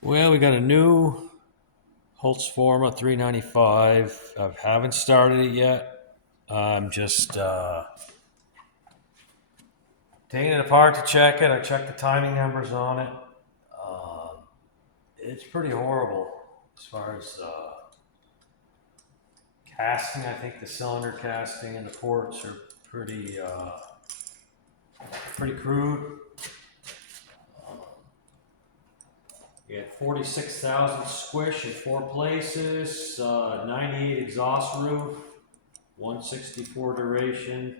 Well, we got a new Holzfforma 395. I haven't started it yet. I'm just taking it apart to check it. I checked the timing numbers on it. It's pretty horrible as far as casting. I think the cylinder casting and the ports are pretty crude. We had 46,000 squish in 4 places, 98 exhaust roof, 164 duration,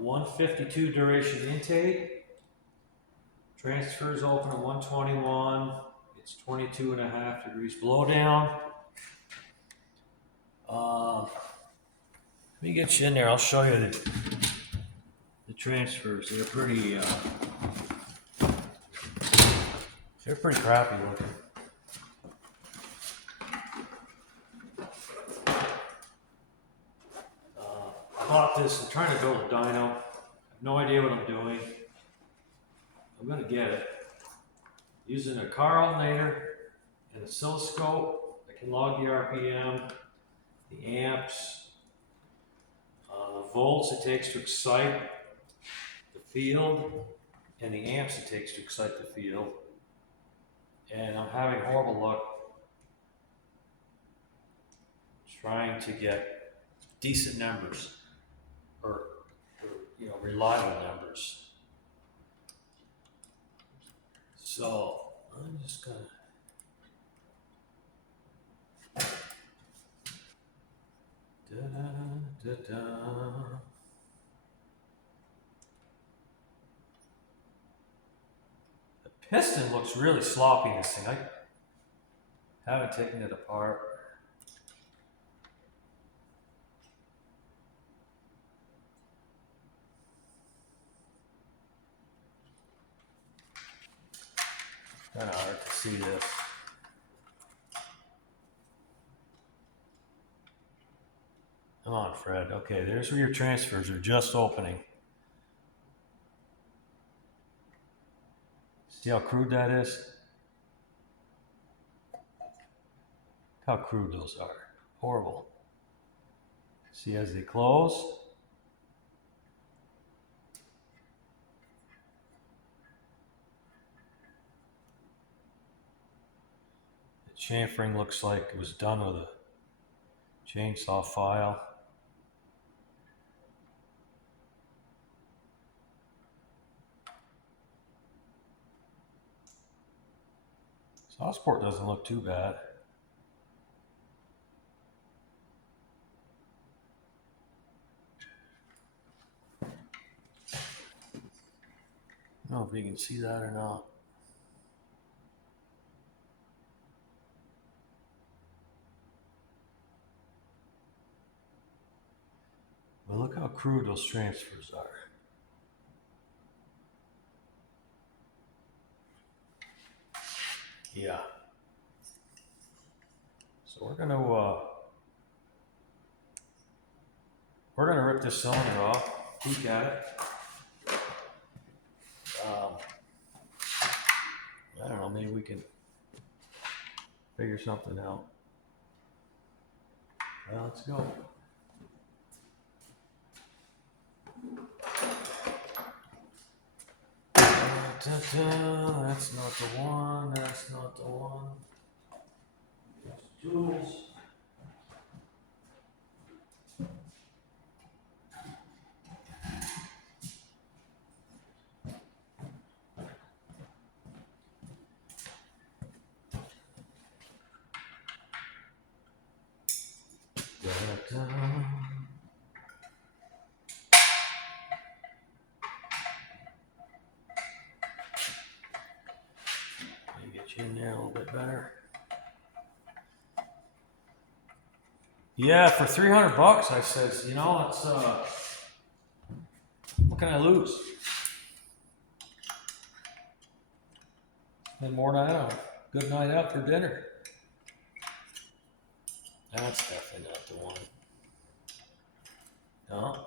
152 duration intake. Transfers open at 121. It's 22.5 degrees blowdown. Let me get you in there. I'll show you the transfers. They're pretty crappy looking. I bought this. I'm trying to build a dyno. I have no idea what I'm doing. I'm going to get it. Using a car alternator and an oscilloscope. I can log the RPM, the amps, the volts it takes to excite the field, and the amps it takes to excite the field. And I'm having horrible luck trying to get decent numbers or reliable numbers. So I'm just gonna The piston looks really sloppy in this thing. I haven't taken it apart. Kind of hard to see this. Come on, Fred. Okay, there's where your transfers are just opening. See how crude that is? How crude those are. Horrible. See as they close. The chamfering looks like it was done with a chainsaw file. Sauceport doesn't look too bad. I don't know if you can see that or not. But look how crude those transfers are. Yeah. So we're gonna rip this cylinder off, peek at it. I don't know, maybe we can figure something out. Well, let's go. That's not the one, that's not the one. Tools. Let me get you in there a little bit better. Yeah, for 300 bucks, I says, it's what can I lose? And more night out. Good night out for dinner. That's definitely not the one. No.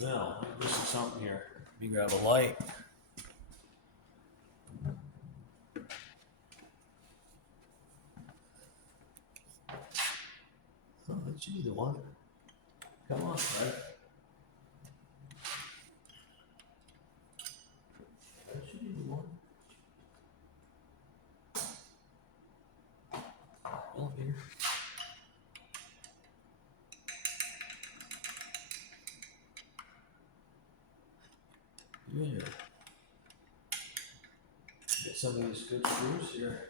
Well, this is something here. Let me grab a light. Oh, that should be the one. Come on, Fred. That should be the one. Well, here. Yeah. Get some of these good screws here.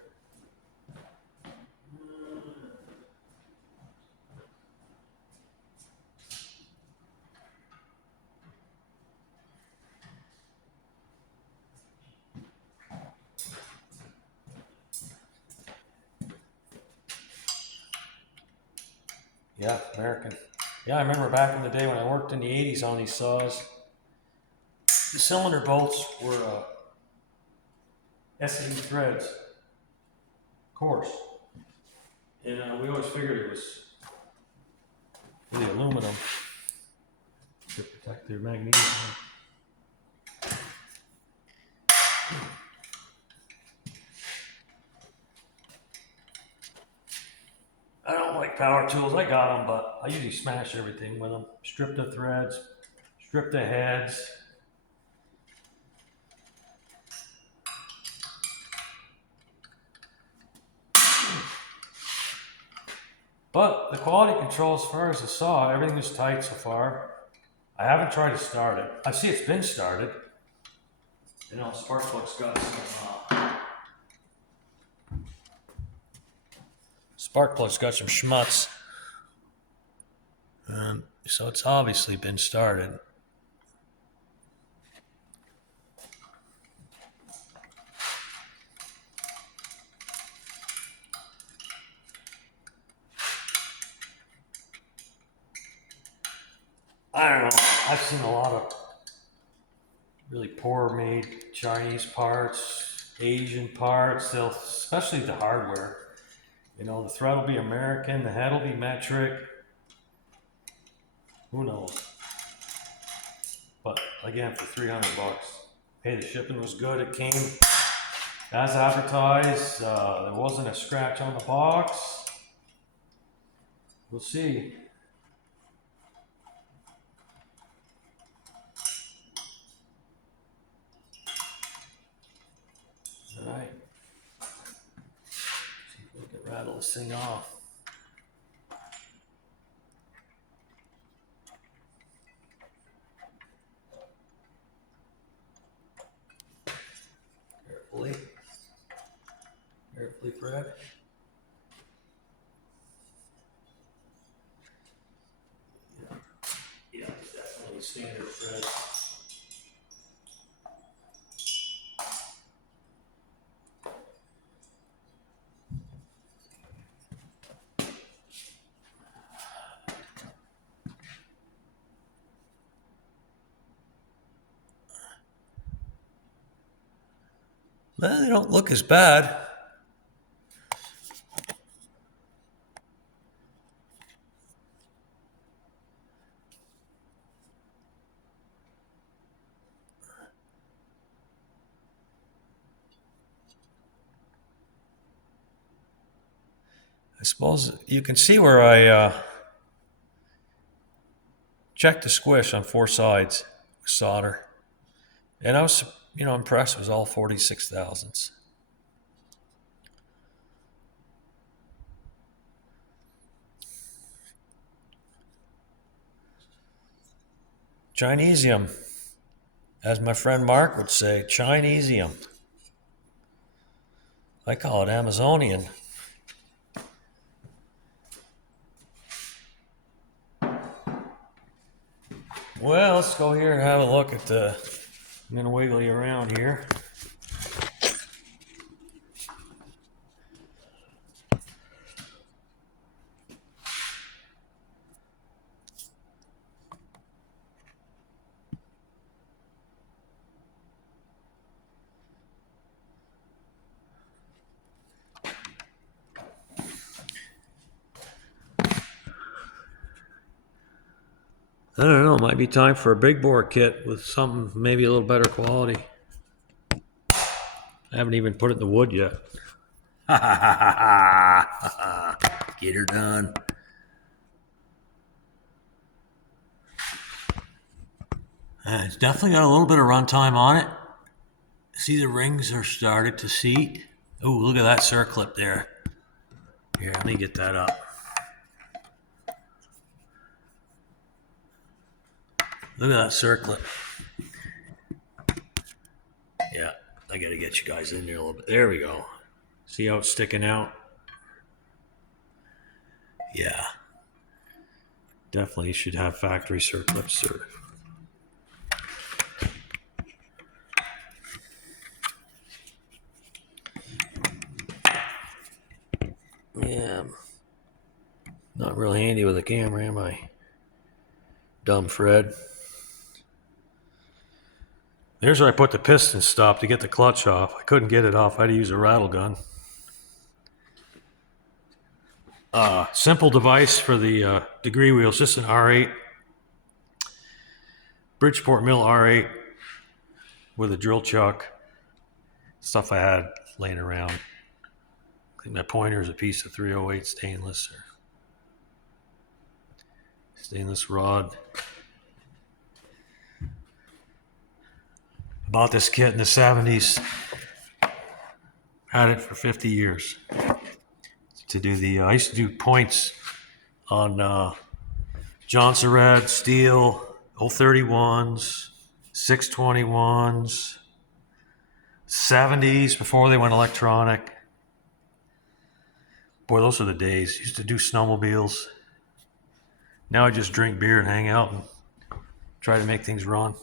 Yeah, American. Yeah, I remember back in the day when I worked in the 80s on these saws, the cylinder bolts were SE threads, coarse. And we always figured it was for the aluminum to protect their magnesium. I don't like power tools. I got them, but I usually smash everything with them. Strip the threads, strip the heads. But the quality control as far as the saw, everything is tight so far. I haven't tried to start it. I see it's been started. You know, spark plug's got some schmutz. So it's obviously been started. I don't know. I've seen a lot of really poor made Chinese parts, Asian parts, especially the hardware. You know, the thread will be American, the head will be metric. Who knows? But again, for $300. Hey, the shipping was good. It came as advertised. There wasn't a scratch on the box. We'll see. All right. See if we can rattle this thing off. Carefully, Fred. Yeah, definitely standard Fred. Well, they don't look as bad. I suppose you can see where I checked the squish on 4 sides with solder. And I was, impressed. It was all 46 thousandths. Chinesium. As my friend Mark would say, Chinesium. I call it Amazonian. Well, let's go here and have a look at I'm going to wiggle you around here. I don't know, it might be time for a big bore kit with something maybe a little better quality. I haven't even put it in the wood yet. Get her done. It's definitely got a little bit of runtime on it. See, the rings are started to seat. Oh, look at that circlip there. Here, let me get that up. Look at that circlip. Yeah, I gotta get you guys in there a little bit. There we go. See how it's sticking out? Yeah. Definitely should have factory circlips, or yeah. Not real handy with a camera, am I? Dumb Fred. There's where I put the piston stop to get the clutch off. I couldn't get it off. I had to use a rattle gun. Simple device for the degree wheels, just an R8. Bridgeport Mill R8 with a drill chuck. Stuff I had laying around. I think my pointer is a piece of 308 stainless or stainless rod. Bought this kit in the 70s. Had it for 50 years. To do the, I used to do points on Johnson Red, Steel, 031s, 621s, 70s before they went electronic. Boy, those are the days. Used to do snowmobiles. Now I just drink beer and hang out and try to make things run.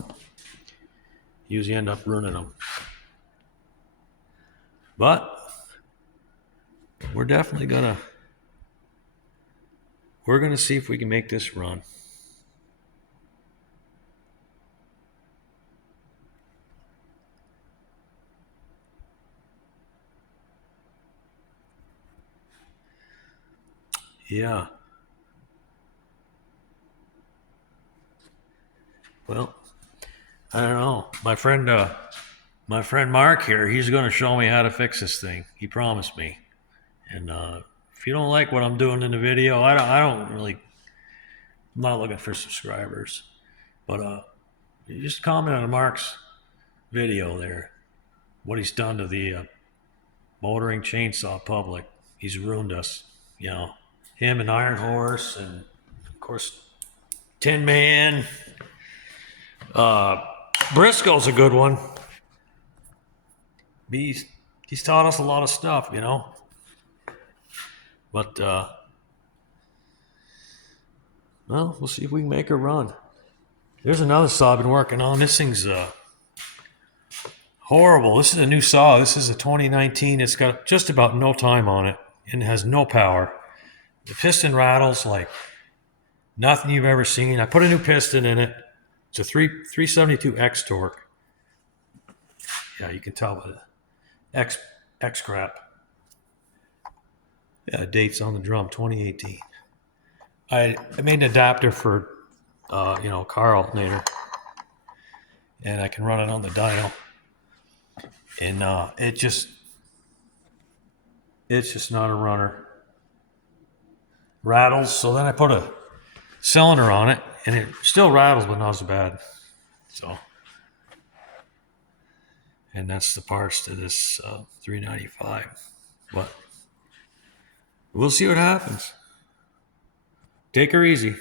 Usually end up ruining them. But we're definitely gonna see if we can make this run. Yeah. Well, I don't know. My friend Mark here, he's going to show me how to fix this thing. He promised me. And if you don't like what I'm doing in the video, I don't really. I'm not looking for subscribers, but you just comment on Mark's video there. What he's done to the motoring chainsaw public. He's ruined us. You know, him and Iron Horse, and of course, Tin Man. Briscoe's a good one. He's taught us a lot of stuff, you know. But well, we'll see if we can make her run. There's another saw I've been working on. This thing's horrible. This is a new saw. This is a 2019. It's got just about no time on it and it has no power. The piston rattles like nothing you've ever seen. I put a new piston in it. It's a 372X torque. Yeah, you can tell by the X crap. Yeah, dates on the drum, 2018. I made an adapter for car alternator, and I can run it on the dyno. And it's just not a runner. Rattles. So then I put a cylinder on it, and it still rattles, but not as bad. So, and that's the parts to this 395. But we'll see what happens. Take her easy.